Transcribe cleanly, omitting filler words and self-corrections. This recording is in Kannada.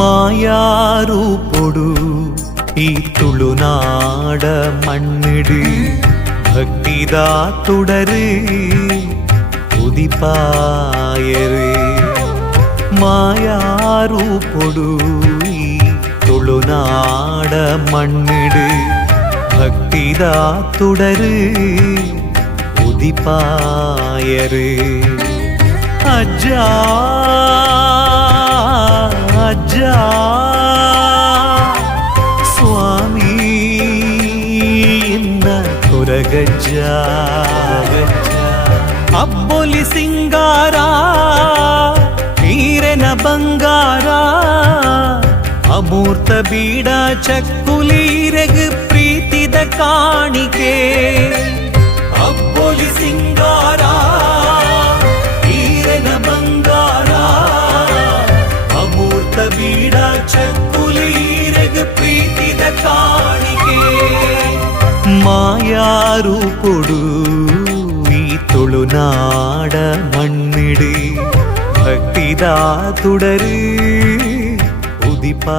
ಮಾಯಾರೂಪೊಡು ಈ ತುಳುನಾಡ ಮಣ್ಣಿಡು ಭಕ್ತಿದ ತುಡರು ಉದಿಪಾಯರು ಮಾಯಾರೂಪೊಡು ಈ ತುಳುನಾಡ ಮಣ್ಣಿಡು ಭಕ್ತಿದ ತುಡರು ಉದಿಪಾಯರು ಅಜ್ಜ ಅಜ್ಜ ಸ್ವಾಮಿ ಎನ್ನ ಕೊರಗಜ್ಜ ಅಬ್ಬೊಲಿ ಸಿಂಗಾರ ನೀರೆನ ಬಂಗಾರ ಅಮೂರ್ತ ಬೀಡ ಚಕ್ಕುಲೀರೆಗ್ ಪ್ರೀತಿದ ಕಾಣಿಕೆ ಅಬ್ಬೊಲಿ ಸಿಂಗಾರ ನೀರೆನ ಬಂಗಾರ ಅಮೂರ್ತ ಬೀಡ ಚಕ್ಕುಲೀರೆಗ್ ಪ್ರೀತಿದ ಕಾಣಿಕೆ ಮಾಯಾರೂಪೊಡು ಈ ತುಳುನಾಡ ಮಣ್ಣಿಡು ಭಕ್ತಿದ ತುಡರು ಉದಿಪಾ